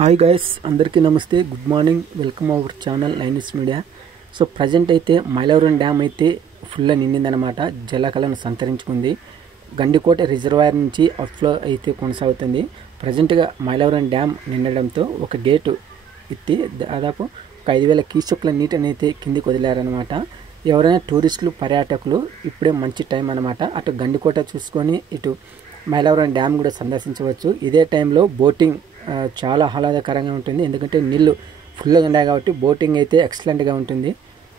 Hi guys, అందరికీ నమస్తే, good morning, welcome our channel నైనిస్ మీడియా. సో ప్రజెంట్ అయితే మైలవరం డ్యామ్ అయితే ఫుల్ నిండిందనమాట. జలకళను సంతరించుకుంది. గండికోట రిజర్వాయర్ నుంచి అవుట్ఫ్లో అయితే కొనసాగుతుంది. ప్రజెంట్గా మైలవరం డ్యామ్ నిండడంతో ఒక గేటు ఎత్తి దాదాపు 5,000 క్యూసెక్ల నీటిని అయితే కిందికి వదిలారనమాట. ఎవరైనా టూరిస్టులు, పర్యాటకులు ఇప్పుడే మంచి టైం అనమాట. అటు గండికోట చూసుకొని ఇటు మైలవరం డ్యామ్ కూడా సందర్శించవచ్చు. ఇదే టైంలో బోటింగ్ చాలా ఆహ్లాదకరంగా ఉంటుంది. ఎందుకంటే నీళ్ళు ఫుల్గా ఉన్నాయి కాబట్టి బోటింగ్ అయితే ఎక్సలెంట్గా ఉంటుంది.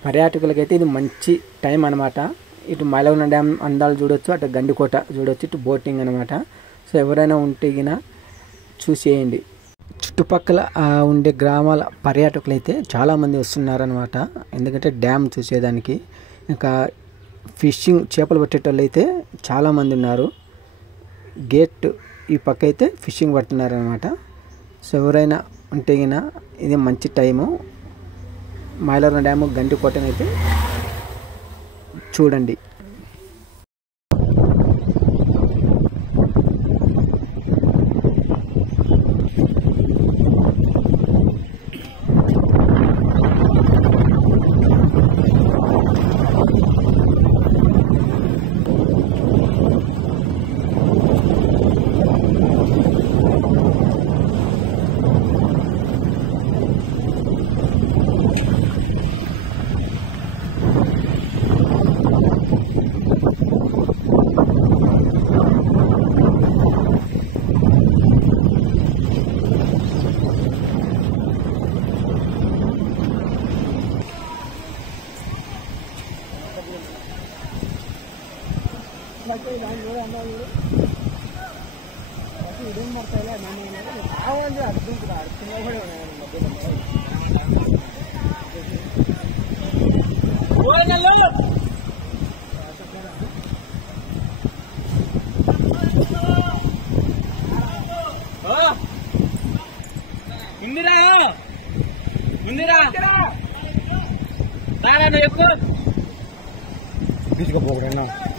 పర్యాటకులకైతే ఇది మంచి టైం అనమాట. ఇటు మైలవరం డ్యామ్ అందాలు చూడొచ్చు, అటు గండికోట చూడొచ్చు, ఇటు బోటింగ్ అనమాట. సో ఎవరైనా ఉంటే గిన చూసేయండి. చుట్టుపక్కల ఉండే గ్రామాల పర్యాటకులు అయితే చాలామంది వస్తున్నారనమాట. ఎందుకంటే డ్యామ్ చూసేదానికి. ఇంకా ఫిషింగ్, చేపలు పట్టేటోళ్ళు అయితే చాలామంది ఉన్నారు. గేట్ ఈ పక్క అయితే ఫిషింగ్ పడుతున్నారనమాట. సో ఎవరైనా ఉంటే గిన ఇది మంచి టైము. మైలవరం డ్యాము గండికోటనైతే చూడండి. తీసుకుపోకరా